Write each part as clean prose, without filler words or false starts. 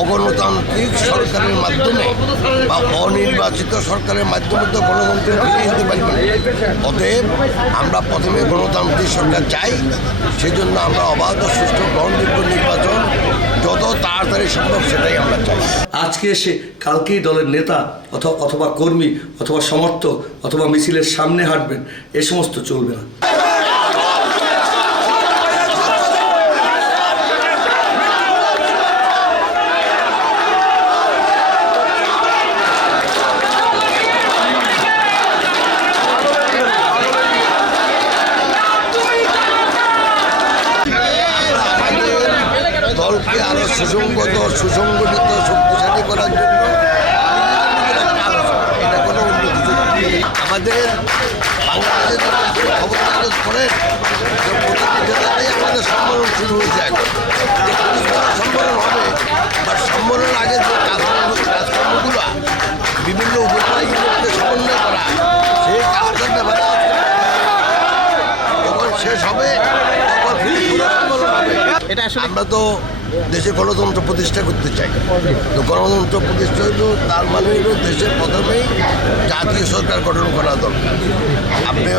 অগণতান্ত্রিক সরকারের মাধ্যমে বা অনির্বাচিত সরকারের মাধ্যমে তো গণতন্ত্র ফিরিয়ে আনতে পারবে না। অতএব আমরা প্রথমে গণতান্ত্রিক সরকার চাই, সেজন্য আমরা অবাধ ও সুষ্ঠু গ্রহণযোগ্য নির্বাচন যত তাড়াতাড়ি সম্ভব সেটাই আমরা চাই। আজকে এসে কালকেই দলের নেতা অথবা কর্মী অথবা সমর্থক অথবা মিছিলের সামনে হাঁটবেন, এ সমস্ত চলবে না। দলকে আরো সুসংগত সুসংগঠিত শক্তিশালী করার জন্য এটা কোনো অন্য কিছু আমাদের বাংলাদেশের খবর কাগজ পড়েন প্রতিটি জেলাতেই আমাদের সম্মেলন শুরু হয়েছে। এখন সম্মেলন হবে বা সম্মেলনের আগে যে কাজকর্মগুলো বিভিন্ন উপজেলাগুলোকে সমন্বয় করা, সেই কাজটার ব্যাপারে যখন শেষ হবে তখন সম্মেলন হবে। আমরা তো দেশে গণতন্ত্র প্রতিষ্ঠা করতে চাই, তো গণতন্ত্র প্রতিষ্ঠা হইল তার মানে হইল দেশের প্রথমেই জাতীয় সরকার গঠন করা দরকার। আপনি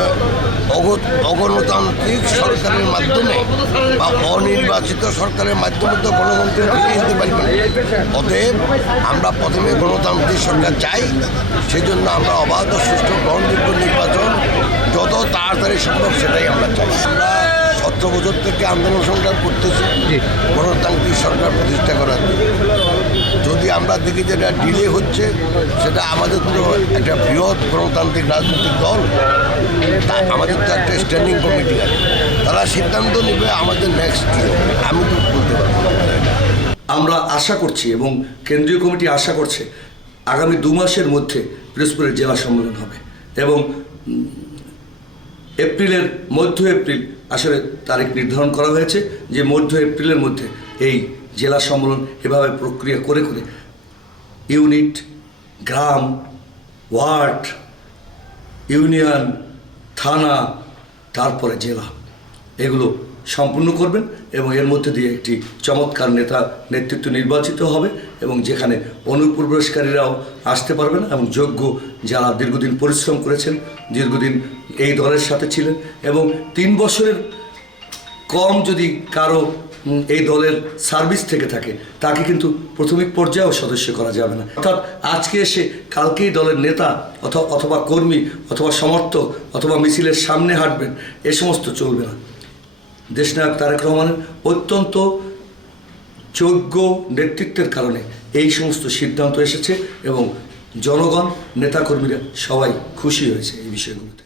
অগণতান্ত্রিক সরকারের মাধ্যমে বা অনির্বাচিত সরকারের মাধ্যমে তো গণতন্ত্র ফিরিয়ে আনতে পারবে না। অতএব আমরা প্রথমে গণতান্ত্রিক সরকার চাই, সেজন্য আমরা অবাধ ও সুষ্ঠু গ্রহণযোগ্য নির্বাচন যত তাড়াতাড়ি সম্ভব সেটাই আমরা চাই। আমরা 17 বছর থেকে আন্দোলন সংগ্রাম করতেছি গণতান্ত্রিক সরকার প্রতিষ্ঠা করার জন্য। যদি আমরা দেখি যেটা ডিলে হচ্ছে, সেটা আমাদের তো একটা বৃহৎ গণতান্ত্রিক রাজনৈতিক দল, তা আমাদের তো একটা স্ট্যান্ডিং কমিটি আছে, তারা সিদ্ধান্ত নেবে আমাদের নেক্সট কি হবে, আমি তো বলতে পারবো না। আমরা আশা করছি এবং কেন্দ্রীয় কমিটি আশা করছে আগামী 2 মাসের মধ্যে পিরোজপুরের জেলা সম্মেলন হবে এবং মধ্য এপ্রিল আসলে তারিখ নির্ধারণ করা হয়েছে যে মধ্য এপ্রিলের মধ্যে এই জেলা সম্মেলন এভাবে প্রক্রিয়া করে করে ইউনিট, গ্রাম, ওয়ার্ড, ইউনিয়ন, থানা, তারপরে জেলা, এগুলো সম্পূর্ণ করবেন এবং এর মধ্যে দিয়ে একটি চমৎকার নেতৃত্ব নির্বাচিত হবে এবং যেখানে অনুপ্রবেশকারীরাও আসতে পারবেন এবং যোগ্য যারা দীর্ঘদিন পরিশ্রম করেছেন, দীর্ঘদিন এই দলের সাথে ছিলেন এবং 3 বছরের কম যদি কারো এই দলের সার্ভিস থেকে থাকে তাকে কিন্তু প্রাথমিক পর্যায়েও সদস্য করা যাবে না। অর্থাৎ আজকে এসে কালকেই দলের নেতা অথবা কর্মী অথবা সমর্থক অথবা মিছিলের সামনে হাঁটবেন, এ সমস্ত চলবে না। দেশনায়ক তারেক রহমানের অত্যন্ত যোগ্য নেতৃত্বের কারণে এই সমস্ত সিদ্ধান্ত এসেছে এবং জনগণ, নেতাকর্মীরা সবাই খুশি হয়েছে এই বিষয়গুলোতে।